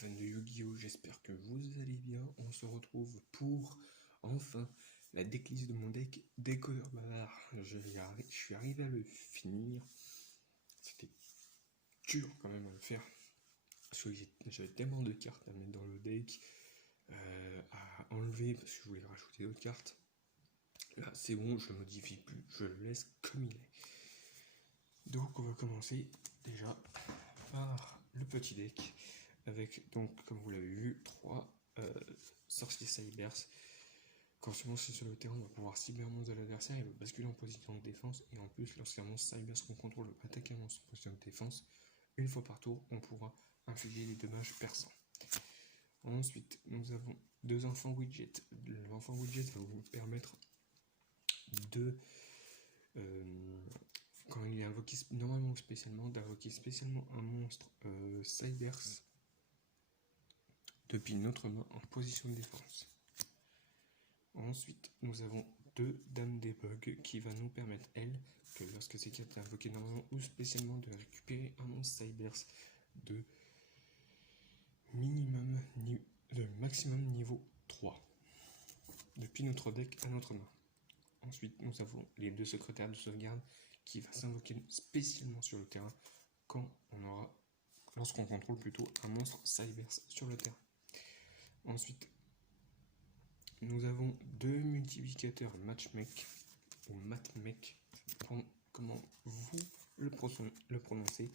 fans de Yu-Gi-Oh! J'espère que vous allez bien. On se retrouve pour, enfin, la decklist de mon deck Décodeur Bavard. Je suis arrivé à le finir. C'était dur quand même à le faire. Parce que j'avais tellement de cartes à mettre dans le deck, à enlever parce que je voulais rajouter d'autres cartes. Là, c'est bon, je ne modifie plus. Je le laisse comme il est. Donc, on va commencer déjà par le petit deck. Avec, donc, comme vous l'avez vu, 3 sorciers Cybers. Quand ce monstre est sur le terrain, on va pouvoir cibler un monstre de l'adversaire et le basculer en position de défense. Et en plus, lorsqu'un monstre Cybers qu'on contrôle attaque un monstre en position de défense, une fois par tour, on pourra infliger des dommages perçants. Ensuite, nous avons 2 enfants widget. L'enfant widget va vous permettre de, quand il est invoqué normalement ou spécialement, d'invoquer spécialement un monstre Cybers depuis notre main en position de défense. Ensuite, nous avons 2 Dames des Bugs qui va nous permettre, elle, que lorsque ces cartes sont invoquées normalement ou spécialement, de récupérer un monstre Cybers de maximum niveau 3 depuis notre deck à notre main. Ensuite, nous avons les 2 secrétaires de sauvegarde qui va s'invoquer spécialement sur le terrain lorsqu'on contrôle plutôt un monstre Cybers sur le terrain. Ensuite, nous avons 2 multiplicateurs Matchmake ou Matmake, comment vous le prononcez,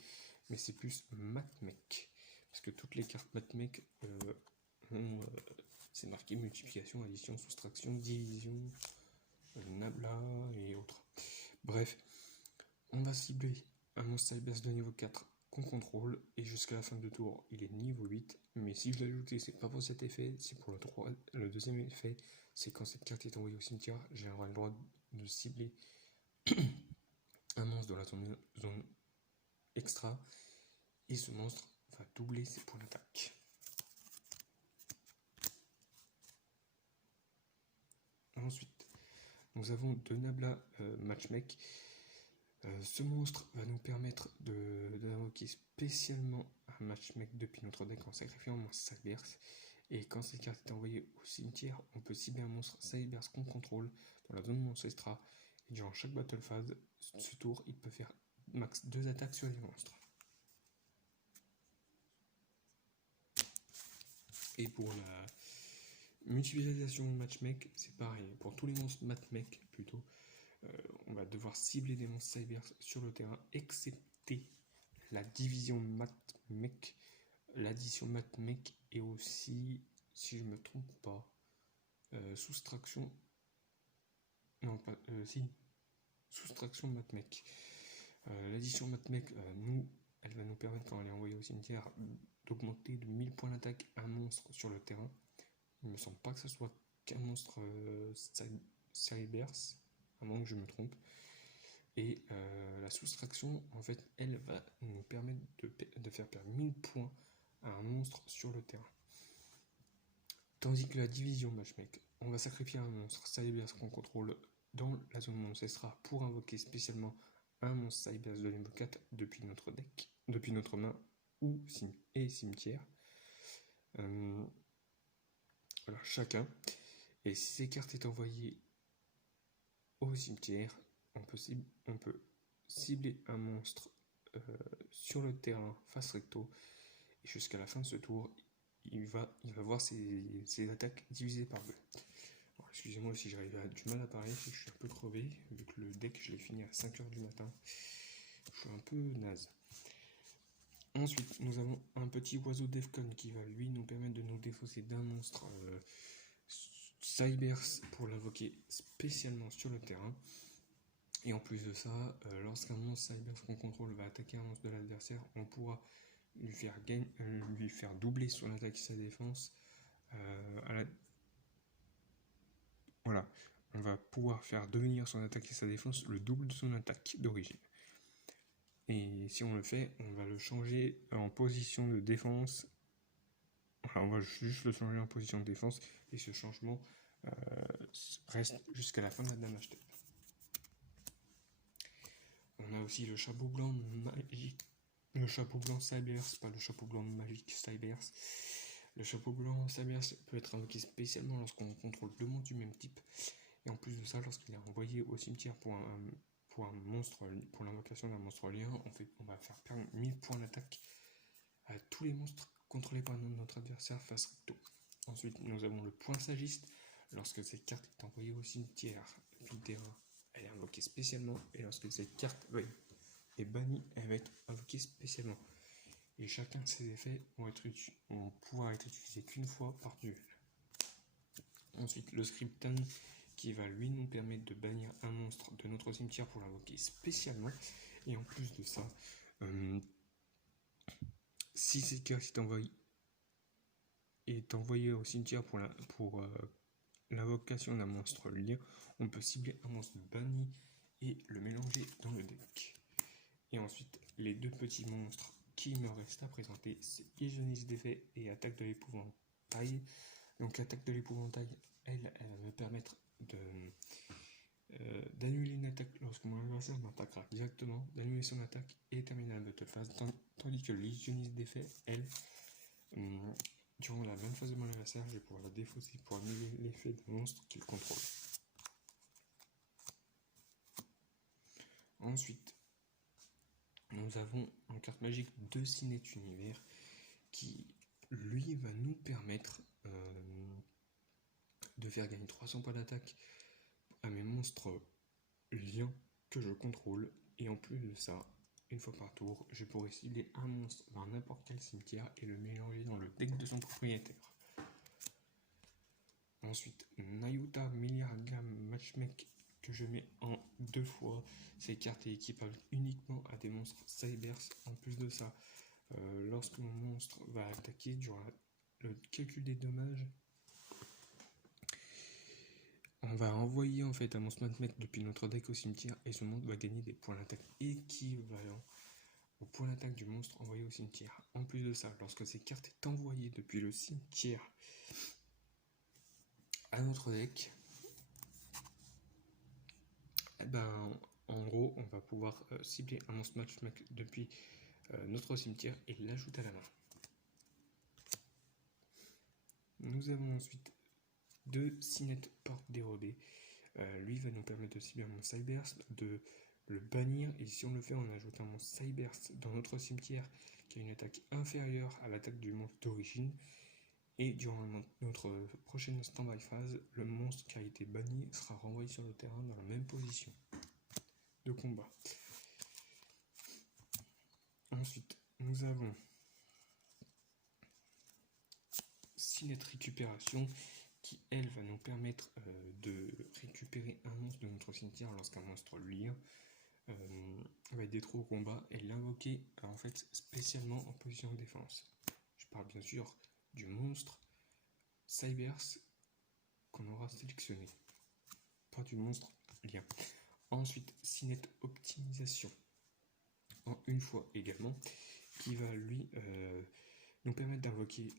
mais c'est plus Matmake parce que toutes les cartes Matmake c'est marqué multiplication, addition, soustraction, division, nabla et autres. Bref, on va cibler un monstre Cybers de niveau 4 qu'on contrôle et jusqu'à la fin de tour il est niveau 8, mais si je l'ai ajouté c'est pas pour cet effet, c'est pour le deuxième effet, c'est quand cette carte est envoyée au cimetière, j'aurai le droit de cibler un monstre dans la zone extra et ce monstre va doubler ses points d'attaque. Ensuite, nous avons 2 Nabla Matchmake. Ce monstre va nous permettre d'invoquer spécialement un Matchmake depuis notre deck en sacrifiant un monstre Cybers. Et quand cette carte est envoyée au cimetière, on peut cibler un monstre Cybers qu'on contrôle dans la zone monstre extra. Et durant chaque battle phase, ce tour, il peut faire max 2 attaques sur les monstres. Et pour la multiplication Matchmake, c'est pareil. Pour tous les monstres Matchmake plutôt, on va devoir cibler des monstres Cybers sur le terrain, excepté la division Matmake, l'addition Matmake et aussi, si je ne me trompe pas, soustraction. Non, pas. Soustraction Matmake. L'addition Matmake, elle va nous permettre, quand elle est envoyée au cimetière, d'augmenter de 1000 points d'attaque un monstre sur le terrain. Il ne me semble pas que ce soit qu'un monstre Cybers, à moins que je me trompe. Et la soustraction, en fait, elle va nous permettre de faire perdre 1000 points à un monstre sur le terrain. Tandis que la division Matchmake, on va sacrifier un monstre Cybers qu'on contrôle dans la zone monstre extra pour invoquer spécialement un monstre Cybers de niveau 4 depuis notre deck, depuis notre main ou cimetière. Voilà, chacun. Et si ces cartes est envoyée au cimetière, on peut cibler un monstre sur le terrain face recto et jusqu'à la fin de ce tour il va voir ses attaques divisées par 2. Excusez-moi si j'arrive à du mal à parler, c'est que je suis un peu crevé vu que le deck je l'ai fini à 5h du matin, je suis un peu naze. Ensuite nous avons un petit oiseau Defcon qui va lui nous permettre de nous défausser d'un monstre Cybers pour l'invoquer spécialement sur le terrain. Et en plus de ça, lorsqu'un monstre Cybers qu'on contrôle va attaquer un monstre de l'adversaire, on pourra lui faire doubler son attaque et sa défense. Voilà, on va pouvoir faire devenir son attaque et sa défense le double de son attaque d'origine. Et si on le fait, on va le changer en position de défense. Voilà, on va juste le changer en position de défense et ce changement reste jusqu'à la fin de la damage step. On a aussi le chapeau blanc magique, le chapeau blanc Cybers, pas le chapeau blanc magique Cybers, Le chapeau blanc Cybers peut être invoqué spécialement lorsqu'on contrôle 2 monstres du même type. Et en plus de ça, lorsqu'il est envoyé au cimetière pour un monstre, pour l'invocation d'un monstre lien, on va faire perdre 1000 points d'attaque à tous les monstres contrôlés par notre adversaire face recto. Ensuite, nous avons le point sagiste. Lorsque cette carte est envoyée au cimetière du terrain, elle est invoquée spécialement. Et lorsque cette carte est bannie, elle va être invoquée spécialement. Et chacun de ces effets vont pouvoir être utilisés qu'une fois par duel. Ensuite, le Scriptan qui va lui nous permettre de bannir un monstre de notre cimetière pour l'invoquer spécialement. Et en plus de ça, si cette carte est envoyée au cimetière pour l'invocation d'un monstre lien, on peut cibler un monstre banni et le mélanger dans le deck. Et ensuite, les 2 petits monstres qui me restent à présenter, c'est Illusionniste d'effet et Attaque de l'épouvantail. Donc l'attaque de l'épouvantail, elle va me permettre d'annuler une attaque lorsque mon adversaire m'attaquera directement, d'annuler son attaque et terminer la battle phase, tandis que l'illusionniste d'effet, elle, durant la même phase de mon adversaire, je vais pouvoir la défausser pour annuler l'effet du monstre qu'il contrôle. Ensuite, nous avons en carte magique 2 Cinet Univers qui, lui, va nous permettre de faire gagner 300 points d'attaque à mes monstres liens que je contrôle. Et en plus de ça, une fois par tour, je pourrais cibler un monstre dans n'importe quel cimetière et le mélanger dans le deck de son propriétaire. Ensuite, Nayuta Milliardgam Matchmake que je mets en 2 fois. Cette carte est équipable uniquement à des monstres Cybers. En plus de ça, lorsque mon monstre va attaquer durant le calcul des dommages, on va envoyer en fait un monstre Matchmake depuis notre deck au cimetière et ce monstre va gagner des points d'attaque équivalents au point d'attaque du monstre envoyé au cimetière. En plus de ça, lorsque cette carte est envoyée depuis le cimetière à notre deck, en gros, on va pouvoir cibler un monstre Matchmake depuis notre cimetière et l'ajouter à la main. Nous avons ensuite 2 Cinet Porte dérobée. Lui va nous permettre de cibler mon Cybers, de le bannir, et si on le fait en ajoutant mon Cybers dans notre cimetière qui a une attaque inférieure à l'attaque du monstre d'origine, et durant notre prochaine stand-by phase, le monstre qui a été banni sera renvoyé sur le terrain dans la même position de combat. Ensuite, nous avons Cinet Récupération qui, elle, va nous permettre de récupérer un monstre de notre cimetière lorsqu'un monstre lien va être détruit au combat et l'invoquer en fait spécialement en position de défense. Je parle bien sûr du monstre Cybers qu'on aura sélectionné, pas du monstre lien. Ensuite, Cinet Optimisation en 1 fois également, qui va lui nous permettre d'invoquer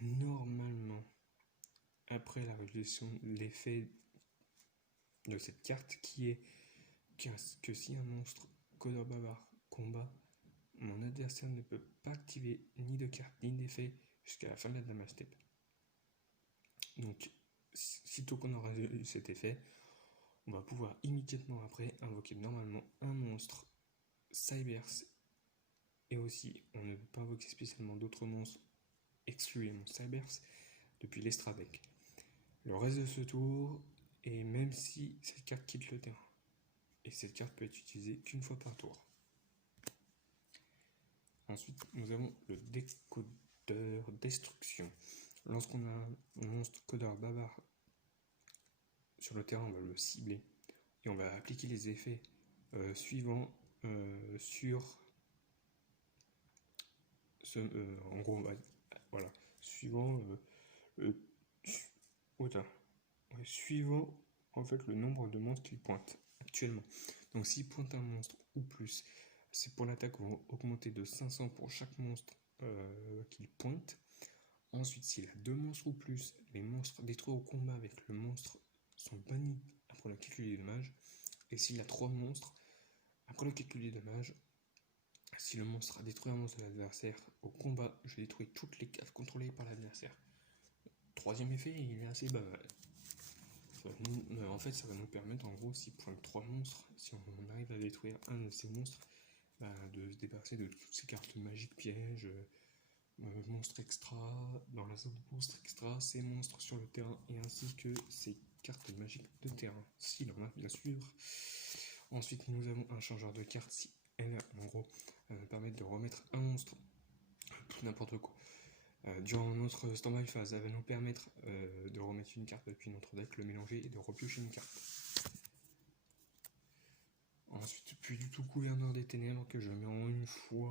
normalement après la résolution de l'effet de cette carte qui est que si un monstre Codeur Bavard combat, mon adversaire ne peut pas activer ni de carte ni d'effet jusqu'à la fin de la damage step. Donc, sitôt qu'on aura eu cet effet, on va pouvoir immédiatement après invoquer normalement un monstre Cybers, et aussi on ne peut pas invoquer spécialement d'autres monstres excluez mon Cybers depuis l'extra deck. Le reste de ce tour, et même si cette carte quitte le terrain, et cette carte peut être utilisée qu'une fois par tour. Ensuite, nous avons le décodeur destruction. Lorsqu'on a un monstre codeur bavard sur le terrain, on va le cibler et on va appliquer les effets suivants sur ce. En gros, on va, voilà, suivant suivant en fait le nombre de monstres qu'il pointe actuellement. Donc s'il pointe un monstre ou plus, c'est pour l'attaque vont augmenter de 500 pour chaque monstre qu'il pointe. Ensuite, s'il a 2 monstres ou plus, les monstres détruits au combat avec le monstre sont bannis après le calcul des dommages. Et s'il a 3 monstres, après le calcul des dommages, Si le monstre a détruit un monstre de l'adversaire au combat, je détruis toutes les cartes contrôlées par l'adversaire. Troisième effet, il est assez pas mal. En fait, ça va nous permettre, en gros, s'il pointe 3 monstres, si on arrive à détruire un de ces monstres, de se débarrasser de toutes ces cartes magiques pièges, monstres extra, dans la zone monstre extra, ces monstres sur le terrain, et ainsi que ces cartes magiques de terrain, s'il en a bien sûr. Ensuite, nous avons un changeur de cartes, si elle, en gros, va permettre de remettre un monstre, tout n'importe quoi. Durant notre stand-by phase, elle va nous permettre de remettre une carte depuis notre deck, le mélanger et de repiocher une carte. Ensuite, plus du tout gouverneur des ténèbres que je mets en une fois,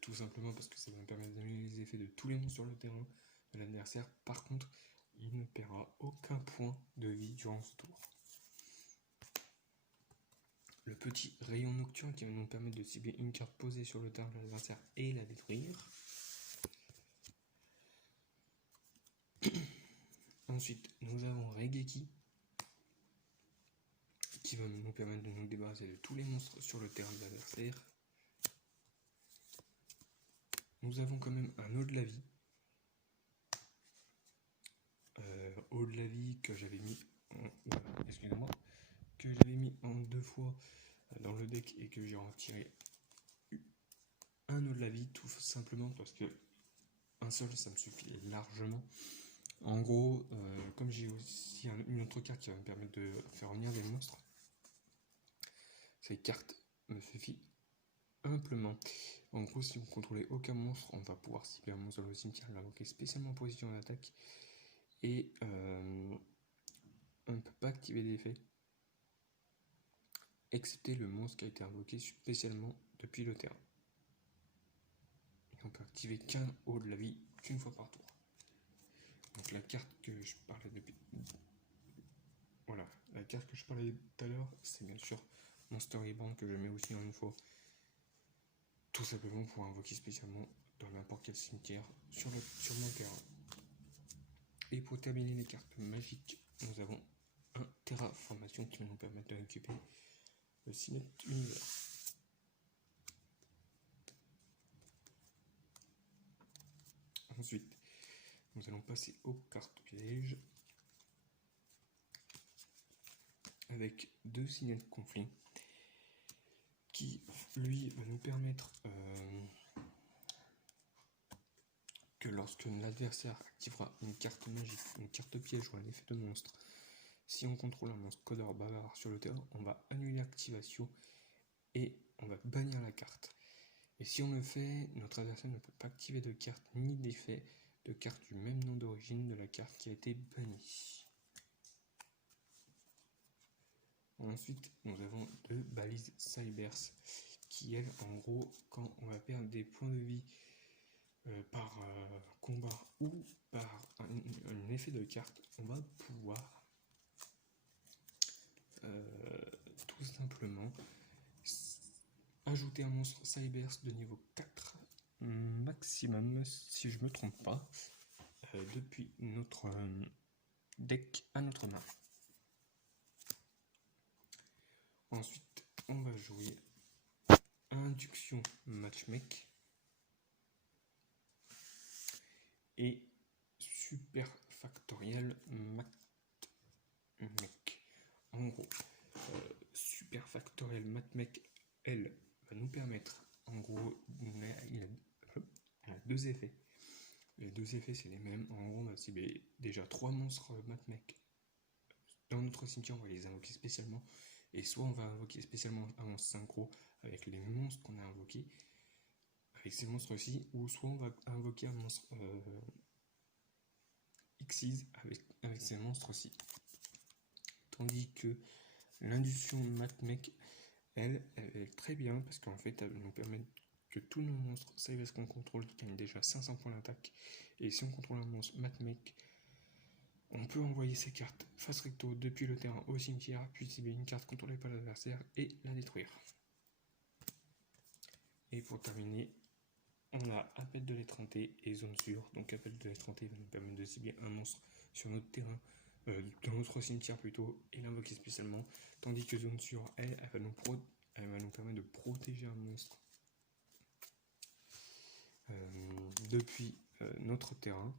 tout simplement parce que ça va me permettre d'annuler les effets de tous les monstres sur le terrain de l'adversaire. Par contre, il ne perdra aucun point de vie durant ce tour. Le petit rayon nocturne qui va nous permettre de cibler une carte posée sur le terrain de l'adversaire et la détruire. Ensuite, nous avons Regeki qui va nous permettre de nous débarrasser de tous les monstres sur le terrain de l'adversaire. Nous avons quand même un eau de la vie. Eau de la vie que j'avais mis en 2 fois dans le deck et que j'ai retiré un eau de la vie tout simplement parce que un seul ça me suffit largement. En gros, comme j'ai aussi une autre carte qui va me permettre de faire revenir des monstres, cette carte me suffit amplement. En gros, si vous contrôlez aucun monstre, on va pouvoir cibler un monstre dans le cimetière, l'invoquer spécialement en position d'attaque et on ne peut pas activer d'effet excepté le monstre qui a été invoqué spécialement depuis le terrain. Et on peut activer qu'un haut de la vie qu'une fois par tour. Donc la carte que je parlais la carte que je parlais tout à l'heure, c'est bien sûr Monster Reborn que je mets aussi en une fois. Tout simplement pour invoquer spécialement dans n'importe quel cimetière sur mon terrain. Et pour terminer les cartes magiques, nous avons un Terraformation qui va nous permettre de récupérer le Signet Univers. Ensuite, nous allons passer aux cartes pièges avec 2 signets de conflit qui, lui, va nous permettre que lorsque l'adversaire activera une carte magique, une carte piège ou un effet de monstre, si on contrôle un monstre codeur bavard sur le terrain, on va annuler l'activation et on va bannir la carte. Et si on le fait, notre adversaire ne peut pas activer de carte ni d'effet de carte du même nom d'origine de la carte qui a été bannie. Ensuite, nous avons 2 balises Cybers qui, elles, en gros, quand on va perdre des points de vie par combat ou par un effet de carte, on va pouvoir tout simplement ajouter un monstre Cybers de niveau 4 maximum, si je me trompe pas, depuis notre deck à notre main. Ensuite, on va jouer Induction Matchmake et Super Factorial Matchmake. En gros, Super Factorial Matchmake, elle va nous permettre, en gros, il a 2 effets. Les 2 effets, c'est les mêmes. En gros, on va cibler déjà 3 monstres Matchmake. Dans notre cimetière, on va les invoquer spécialement. Et soit on va invoquer spécialement un monstre synchro avec les monstres qu'on a invoqués, avec ces monstres-ci, ou soit on va invoquer un monstre Xyz avec ces monstres-ci. Tandis que l'induction Matchmake, elle est très bien parce qu'en fait, elle nous permet que tous nos monstres Cybers qu'on contrôle gagnent déjà 500 points d'attaque. Et si on contrôle un monstre Matchmake, on peut envoyer ces cartes face recto depuis le terrain au cimetière, puis cibler une carte contrôlée par l'adversaire et la détruire. Et pour terminer, on a Appel de l'étreinte et Zone Sûre. Donc Appel de l'étreinte va nous permettre de cibler un monstre sur notre terrain, dans notre cimetière plutôt, et l'invoquer spécialement. Tandis que Zone Sûre, elle va nous permettre de protéger un monstre depuis notre terrain,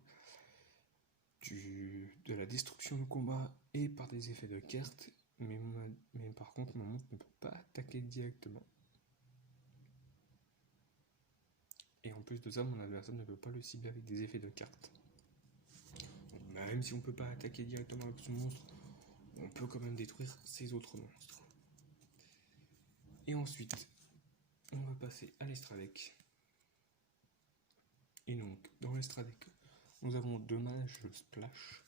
de la destruction de combat et par des effets de carte, mais par contre mon monstre ne peut pas attaquer directement. Et en plus de ça, mon adversaire ne peut pas le cibler avec des effets de carte. Donc, même si on ne peut pas attaquer directement avec son monstre, on peut quand même détruire ses autres monstres. Et ensuite, on va passer à l'Estradec. Et donc, dans l'Estradec, nous avons Dommage Splash,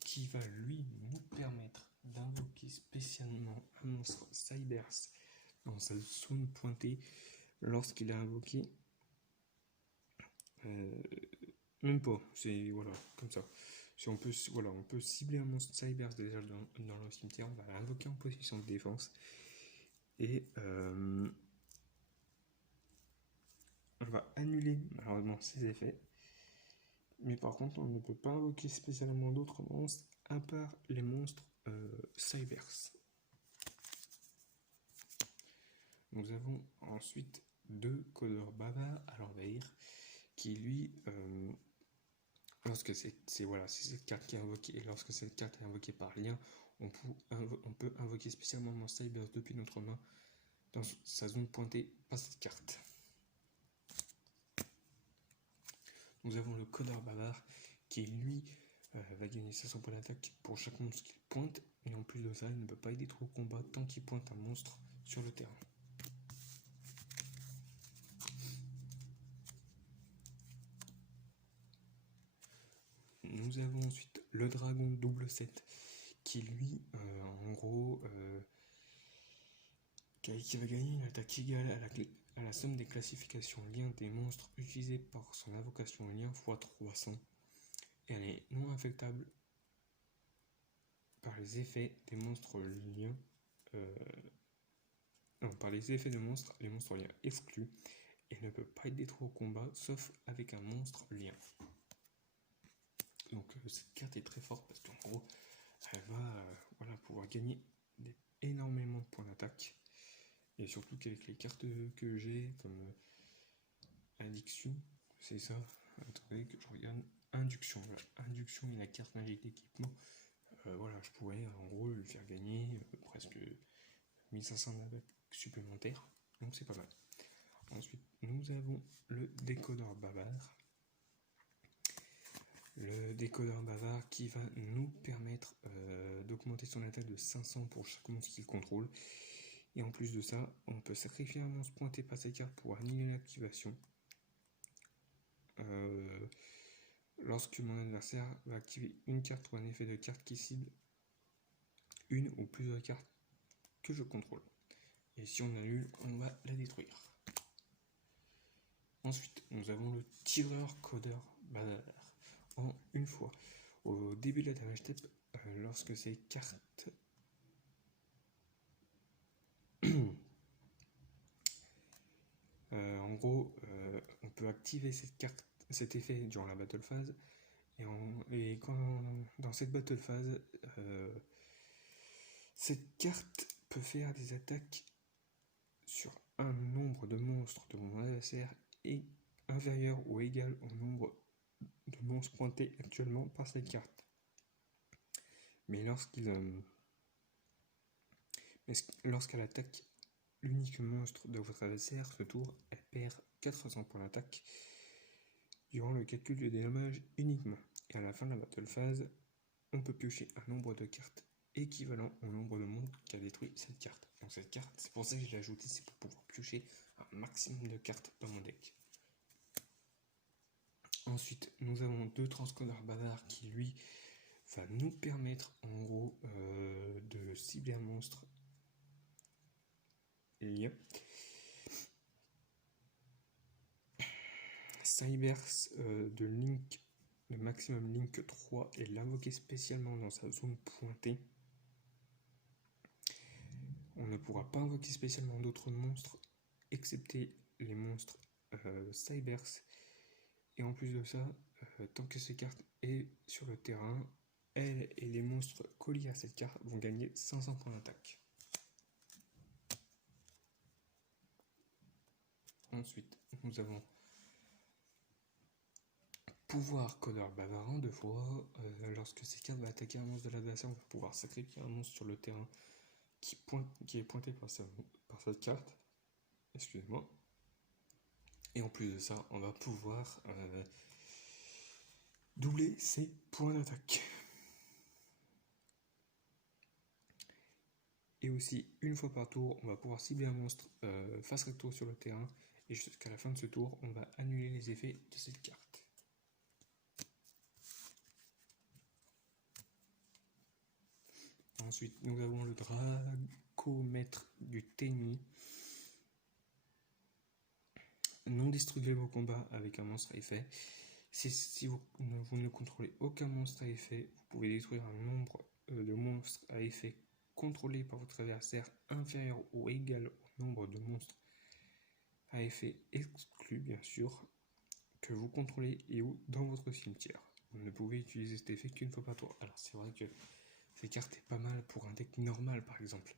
qui va lui nous permettre d'invoquer spécialement un monstre Cybers dans sa zone pointée lorsqu'il a invoqué. Même pas, c'est voilà, comme ça. Si on peut cibler un monstre Cybers déjà dans le cimetière, on va l'invoquer en position de défense. Et on va annuler malheureusement ses effets. Mais par contre, on ne peut pas invoquer spécialement d'autres monstres à part les monstres Cybers. Nous avons ensuite 2 codeurs bavards à l'envers qui lui, lorsque c'est cette carte qui est invoquée, et lorsque cette carte est invoquée par lien, on peut invoquer spécialement mon Cybers depuis notre main dans sa zone pointée par cette carte. Nous avons le codeur bavard qui lui va gagner 500 points d'attaque pour chaque monstre qu'il pointe, et en plus de ça, il ne peut pas aider trop au combat tant qu'il pointe un monstre sur le terrain. Nous avons ensuite le dragon double 7 qui lui, en gros, qui va gagner une attaque égale à la somme des classifications liens des monstres utilisés par son invocation lien x 300. Et elle est non affectable par les effets des monstres liens. Par les effets de monstres, les monstres liens exclus, et ne peut pas être détruit au combat sauf avec un monstre lien. Donc cette carte est très forte parce qu'en gros, elle va pouvoir gagner énormément de points d'attaque. Et surtout qu'avec les cartes que j'ai, comme Addiction, c'est ça. Attendez que je regarde. Induction. Voilà. Induction et la carte magique d'équipement. Je pourrais en gros lui faire gagner presque 1500 d'attaque supplémentaires. Donc c'est pas mal. Ensuite, nous avons le décodeur bavard. Le décodeur bavard qui va nous permettre d'augmenter son attaque de 500 pour chaque monstre qu'il contrôle. Et en plus de ça, on peut sacrifier un monstre pointé par cette carte pour annuler l'activation. Lorsque mon adversaire va activer une carte ou un effet de carte qui cible une ou plusieurs cartes que je contrôle. Et si on annule, on va la détruire. Ensuite, nous avons le tireur codeur bavard. En une fois, au début de la damage step, lorsque ces cartes en gros, on peut activer cet effet durant la battle phase, et dans cette battle phase, cette carte peut faire des attaques sur un nombre de monstres de mon adversaire inférieur ou égal au nombre de monstres pointés actuellement par cette carte. Mais lorsqu'elle attaque l'unique monstre de votre adversaire, ce tour, elle perd 400 points d'attaque durant le calcul du dédommage uniquement. Et à la fin de la battle phase, on peut piocher un nombre de cartes équivalent au nombre de monstres qui a détruit cette carte. Donc cette carte, c'est pour ça que je l'ai ajoutée, c'est pour pouvoir piocher un maximum de cartes dans mon deck. Ensuite, nous avons 2 transcodeurs bavards qui lui va nous permettre en gros de cibler un monstre lien. Cybers de Link, le maximum Link 3, et l'invoquer spécialement dans sa zone pointée. On ne pourra pas invoquer spécialement d'autres monstres, excepté les monstres Cybers. Et en plus de ça, tant que cette carte est sur le terrain, elle et les monstres collés à cette carte vont gagner 500 points d'attaque. Ensuite, nous avons pouvoir codeur bavard en 2 fois. Lorsque cette carte va attaquer un monstre de l'adversaire, on va pouvoir sacrifier un monstre sur le terrain qui est pointé par cette carte. Excusez-moi. Et en plus de ça, on va pouvoir doubler ses points d'attaque. Et aussi, une fois par tour, on va pouvoir cibler un monstre face recto sur le terrain. Et jusqu'à la fin de ce tour, on va annuler les effets de cette carte. Ensuite, nous avons le Dracomètre du Tennis. Non destruisez vos combats avec un monstre à effet. Si vous ne contrôlez aucun monstre à effet, vous pouvez détruire un nombre de monstres à effet contrôlés par votre adversaire inférieur ou égal au nombre de monstres à effet exclus, bien sûr, que vous contrôlez et ou dans votre cimetière. Vous ne pouvez utiliser cet effet qu'une fois par tour. Alors c'est vrai que cette carte est pas mal pour un deck normal, par exemple.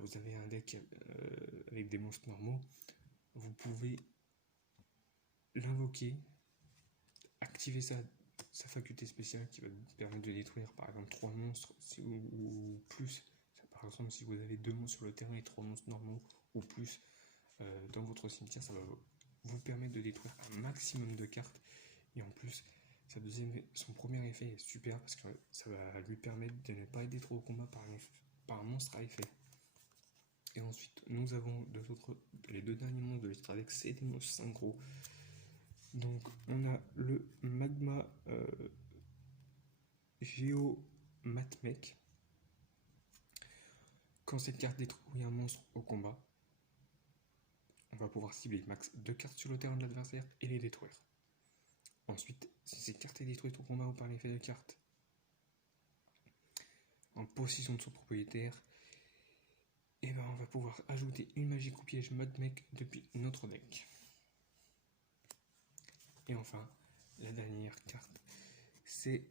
Vous avez un deck avec des monstres normaux, vous pouvez l'invoquer, activer sa faculté spéciale qui va vous permettre de détruire par exemple 3 monstres ou plus. Par exemple, si vous avez 2 monstres sur le terrain et 3 monstres normaux ou plus dans votre cimetière, ça va vous permettre de détruire un maximum de cartes. Et en plus, son premier effet est super parce que ça va lui permettre de ne pas être détruit au combat par un monstre à effet. Et ensuite, nous avons les 2 derniers monstres de l'extra deck, c'est des monstres synchro. Donc, on a le Magma Geomatmech. Quand cette carte détruit un monstre au combat, on va pouvoir cibler max 2 cartes sur le terrain de l'adversaire et les détruire. Ensuite, si cette carte est détruite au combat ou par l'effet de carte en possession de son propriétaire, et ben on va pouvoir ajouter une magie coup piège Matmech depuis notre deck. Et enfin, la dernière carte, c'est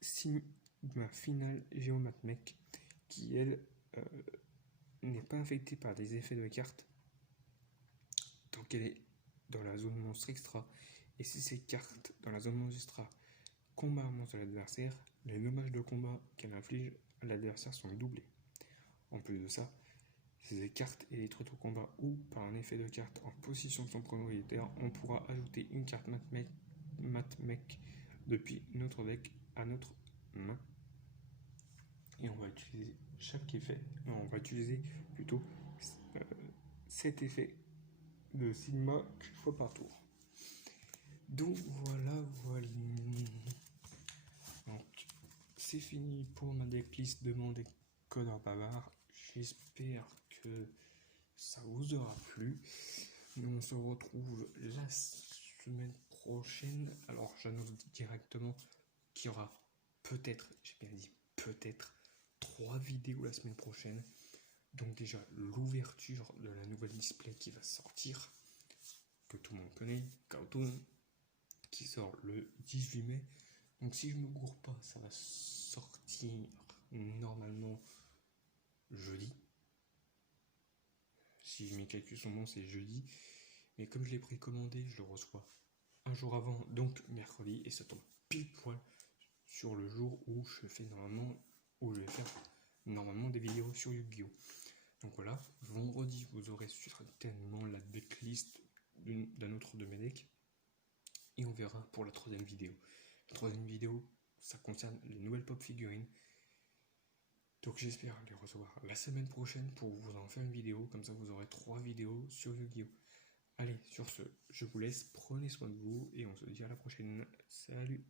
Sigma Final Geomatmech, qui elle n'est pas infectée par des effets de carte tant qu'elle est dans la zone monstre extra. Et si ces cartes dans la zone monstre extra combat un monstre de l'adversaire, les dommages de combat qu'elle inflige à l'adversaire sont doublés. En plus de ça, si ces cartes est détruite au combat ou par un effet de carte en possession de son propriétaire, on pourra ajouter une carte Matmech depuis notre deck à notre main. Et on va utiliser chaque effet, on va utiliser plutôt cet effet de Sigma qu'une fois par tour. Donc voilà. Donc c'est fini pour ma decklist de mon deck codeur bavard. J'espère que ça vous aura plu. Nous on se retrouve la semaine prochaine. Alors j'annonce directement qu'il y aura peut-être, j'ai bien dit peut-être, 3 vidéos la semaine prochaine. Donc déjà l'ouverture de la nouvelle display qui va sortir, que tout le monde connaît, Cartoon, qui sort le 18 mai. Donc si je ne me gourre pas, ça va sortir normalement jeudi. Si mes calculs sont bons, c'est jeudi. Mais comme je l'ai précommandé, je le reçois un jour avant, donc mercredi, et ça tombe pile poil sur le jour où je vais faire normalement des vidéos sur Yu-Gi-Oh! Donc voilà, vendredi vous aurez certainement la decklist d'un autre de mes decks. Et on verra pour la 3e vidéo. La 3e vidéo, ça concerne les nouvelles pop figurines. Donc j'espère les recevoir la semaine prochaine pour vous en faire une vidéo. Comme ça vous aurez 3 vidéos sur Yu-Gi-Oh! Allez, sur ce, je vous laisse, prenez soin de vous et on se dit à la prochaine. Salut!